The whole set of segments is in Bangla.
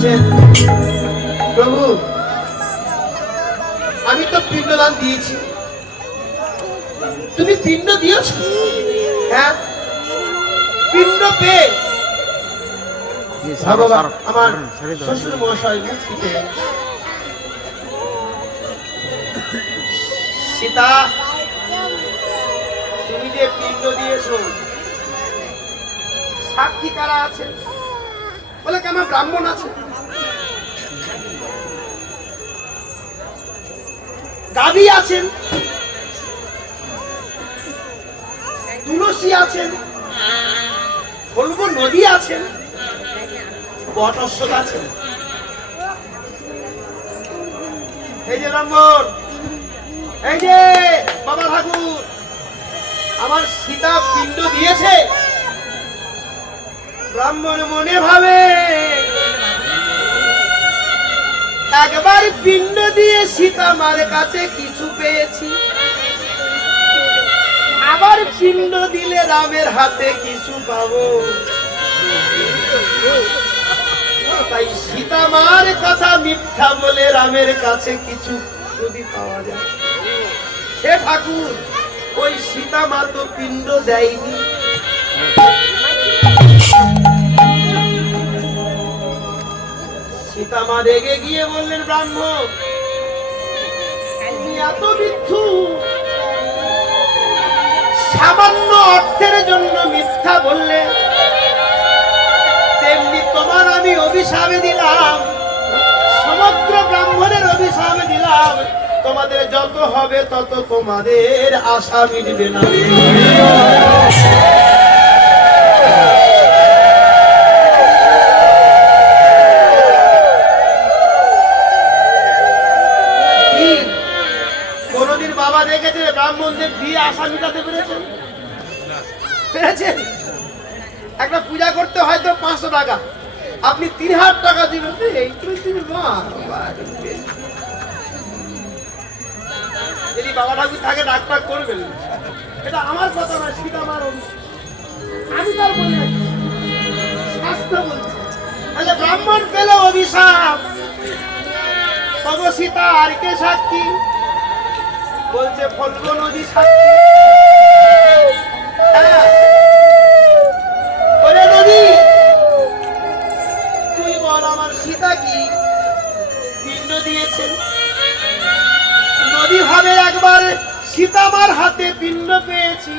বলছেন, প্রভু আমি তো পিণ্ডদান দিয়েছি, তুমি পিণ্ড দিয়েছ? হ্যাঁ, পিণ্ড পেয়ে আমার শ্বশুর মহাশয় মুক্তি পেয়ে। সীতা, তুমি যে পিণ্ড দিয়েছো সাক্ষী কারা আছে? বলে কেন ব্রাহ্মণ আছে, গাবি আছেন, তুলসী আছেন, ফল্গু নদী আছেন, বটস্বত আছেন। এই যে ব্রাহ্মণ, এই যে বাবা ঠাকুর, আমার সীতা পিণ্ড দিয়েছে। ব্রাহ্মণ মনে ভাবে একবার পিণ্ড দিয়ে সীতা মার কাছে কিছু পেয়েছি, আবার পিণ্ড দিলে রামের হাতে কিছু পাবো। তাই সীতা মার কথা মিথ্যা বলে রামের কাছে কিছু যদি পাওয়া যায়। হে ঠাকুর, ওই সীতা মা তো পিণ্ড দেয়নি। সীতা মা রেগে গিয়ে বললেন, ব্রাহ্মণ তুমি এত মিথ্যু, সামান্য অর্থের জন্য মিথ্যা বললে, তেমনি তোমার আমি অভিশাপে দিলাম, সমগ্র ব্রাহ্মণের অভিশাপে দিলাম, তোমাদের যত হবে তত তোমাদের আশা মিটবে না। কোনদিন বাবা দেখেছে ব্রাহ্মণদের দিয়ে আশা মিটাতে পেরেছেন? পেরেছেন? একটা পূজা করতে হয়তো 500 টাকা, আপনি 3000 টাকা দিবেন, যদি বাবা ঠাকুর থাকে ডাক্তার করবেন। এটা আমার কথা না, সীতা মার আমি তার বলি, শাস্ত্র বলছে। তাহলে ব্রাহ্মণ পেল অভিশাপ, তবে সীতা আর কে সাক্ষী? বলছে ফল্গু নদী সাক্ষী। ওরে নদী, তুই বল আমার সীতা কি পিণ্ড দিয়েছেন? নদী ভাবে একবার সীতা মার হাতে পিণ্ড পেয়েছি,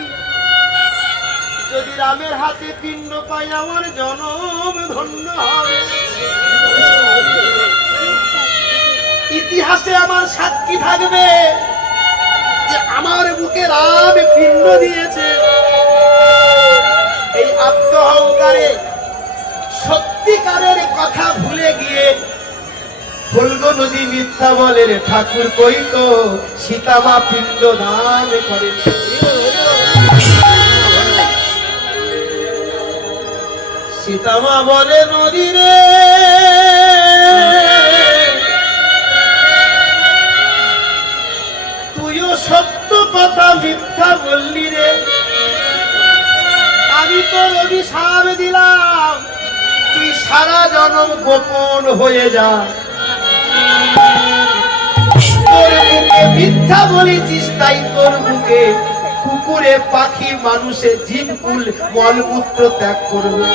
যদি রামের হাতে পিণ্ড পাই আমার জনম ধন্য হবে। ইতিহাসে আমার সাক্ষী থাকবে যে আমার বুকে রাম পিণ্ড দিয়েছে। এই আত্ম অহংকারে সত্যিকারের কথা ভুলে গিয়ে ফল্গু নদী মিথ্যা বলে, ঠাকুর কই তো সীতা মা পিণ্ড দান করেন। সীতা মা বলে, নদী রে তুইও সত্য কথা মিথ্যা বললি রে, আমি তোর অভিশাপ দিলাম, তুই সারা জনম গোপন হয়ে যা। তোর মুখে মিথ্যা বলেছিস, তাই তোর মুখে কুকুরে পাখি মানুষে জিনকুল মলমূত্র ত্যাগ করবে,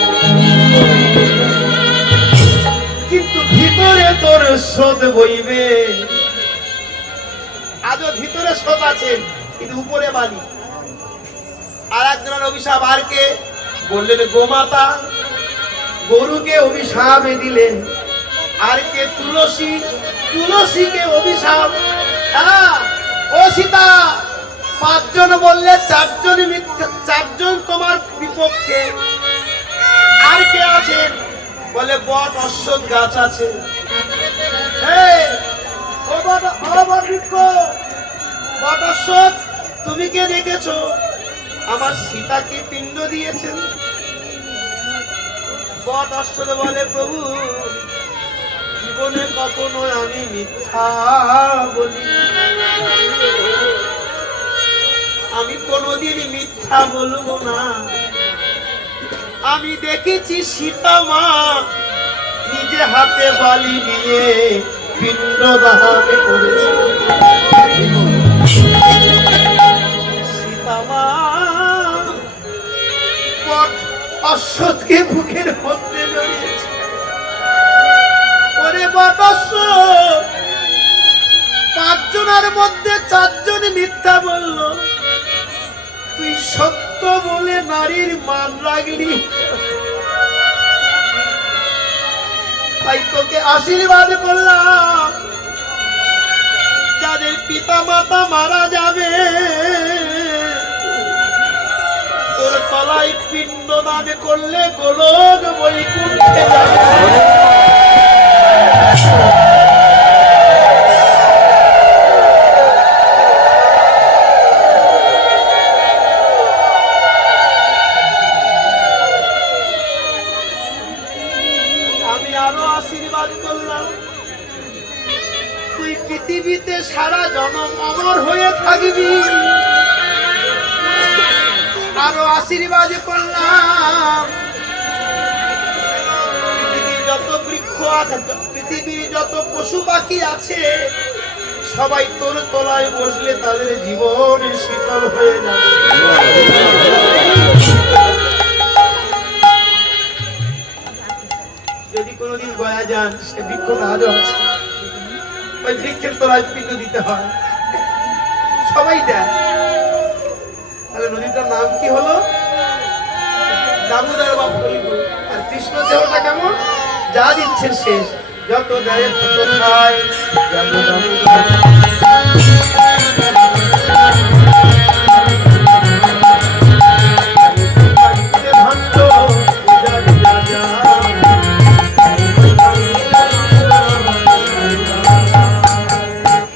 কিন্তু ভিতরে তোর স্রোত বইবে। আজও ভিতরে স্রোত আছে, কিন্তু উপরে বালি। আর একজনের অভিশাপ আর কে? বললেন গোমাতা, গরুকে অভিশাপ দিলেন। আর কে? তুলসী, তুলসীকে অভিশাপ। হ্যাঁ, ও সীতা, 5 জন বললে 4 জন মিথ্যা, 4 জন তোমার বিপক্ষে। আর কে আছে? বলে বট অশ্বত্থ গাছ আছে। বট অশ্বত্থ, তুমি কে দেখেছো আমার সীতাকে পিণ্ড দিয়েছেন? বট অশ্বত্থ বলে, প্রভু জীবনে কখনো আমি মিথ্যা বলি, আমি কোনোদিন মিথ্যা বলবো না। আমি দেখেছি সীতা মা নিজে নিজে হাতে বালি নিয়ে পিণ্ড দান করেছে। সীতামা অশ্বত্থকে বুকের মধ্যে জড়িয়েছে। ওরে বটস্য, 5 জনের মধ্যে 4 জন মিথ্যা বলল, তুই সত্য বলে নারীর মান রাখলি, তাই তোকে আশীর্বাদ করলাম, যাদের পিতা মাতা মারা যাবে তোর তলায় পিণ্ড দান করলে গোলক বৈকুণ্ঠে যাবে। আমি আরো আশীর্বাদ করলাম, তুই পৃথিবীতে সারা জনম অমর হয়ে থাকবি। আরো আশীর্বাদ করলাম, পৃথিবীর যত বৃক্ষ আছে, পৃথিবীর যত পশু পাখি আছে, সবাই তোর তলায় বসলে তাদের জীবন শীতল হয়ে যাবে। যদি কোনোদিন গয়া যান, সে বৃক্ষ আজও আছে, ওই বৃক্ষের তলায় পিণ্ড দিতে হয়, সবাই দেয়। তাহলে নদীটার নাম কি হলো? দামোদর বা ফল্গু। আর কৃষ্ণ দেহটা কেমন? যা দিচ্ছেন শেষ, যত দেয় তত খায়।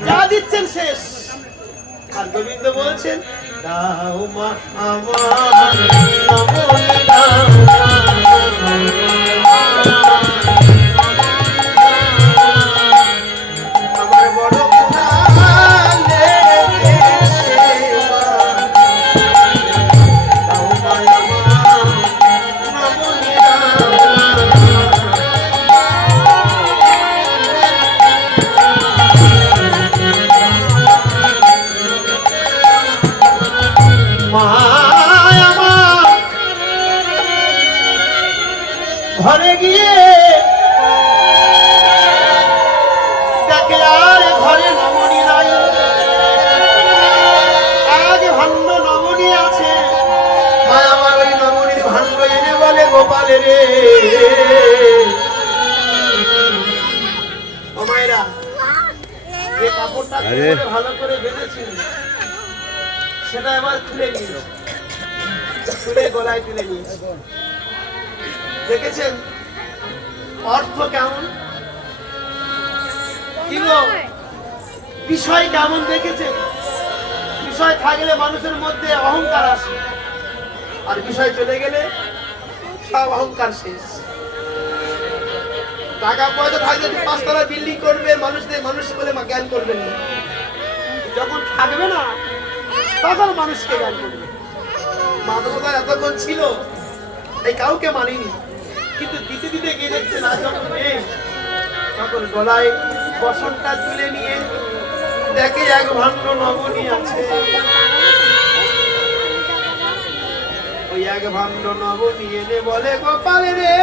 যা দিচ্ছেন শেষ। আর গোবিন্দ বলছেন, দাও মা আমার নমন দাও, আমার বড় প্রাণে সেবা, দাও মা আমার নমন ঘরে গিয়ে দেখে আর ঘরে নমনী নাই, আজ ভাণ্ড নমনী আছে। মা আমার ওই নমনীর ভাণ্ড এনে বলে, গোপালে রে, ও মায়েরা, যে কাপড়টা ভালো করে বেঁধেছি সেটা এবার খুলে নিয়েছে, খুলে গলায় তুলে নিয়েছে। দেখেছেন অর্থ কেমন, কি গো বিষয় কেমন দেখেছেন? বিষয় থাকলে মানুষের মধ্যে অহংকার আসে, আর বিষয় চলে গেলে সব অহংকার শেষ। টাকা পয়সা থাকলে 5 তলা বিল্ডিং করবে, মানুষদের মানুষ বলে জ্ঞান করবেন না, যখন থাকবে না তখন মানুষকে জ্ঞান করবে। মাদকতা এতক্ষণ ছিল তাই কাউকে মানিনি, কিন্তু দিতে দিতে গিয়ে দেখছেন আজ যখন নেই, তখন গলায় বসনটা তুলে নিয়ে দেখে এক ভাণ্ড নমনী আছে। ওই এক ভাণ্ড নমনী এনে বলে, গোপালে রে,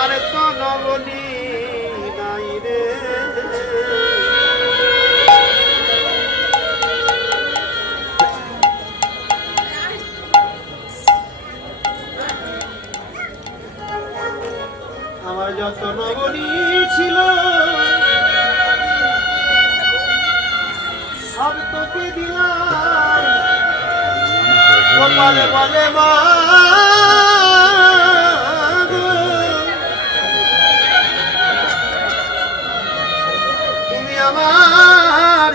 আরে তো নমনী নাই রে। আমার যত নমনী ছিল সব তোকে দিলাম। গোপাল বলে, মা তুমি আমার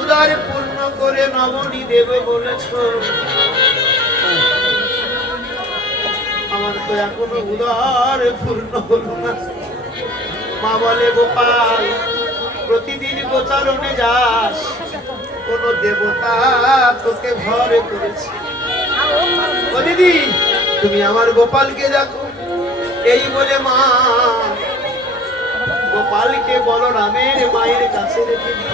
উদার পূর্ণ করে নমনী দেবে বলেছ, আমার তো এখনো উদার পূর্ণ হলো না। মা বলে, গোপাল, প্রতিদিন গোচারণে যাস, কোন দেবতা তোকে ভর করেছে? ও দিদি, তুমি আমার গোপালকে দেখো। এই বলে মা গোপালকে বলরামের মায়ের কাছে রেখে দিল।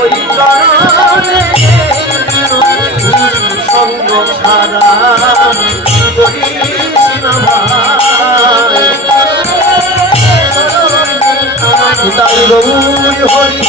ওই চরণে সঙ্গ ছাড়া করিস না ভাই। তাই হরি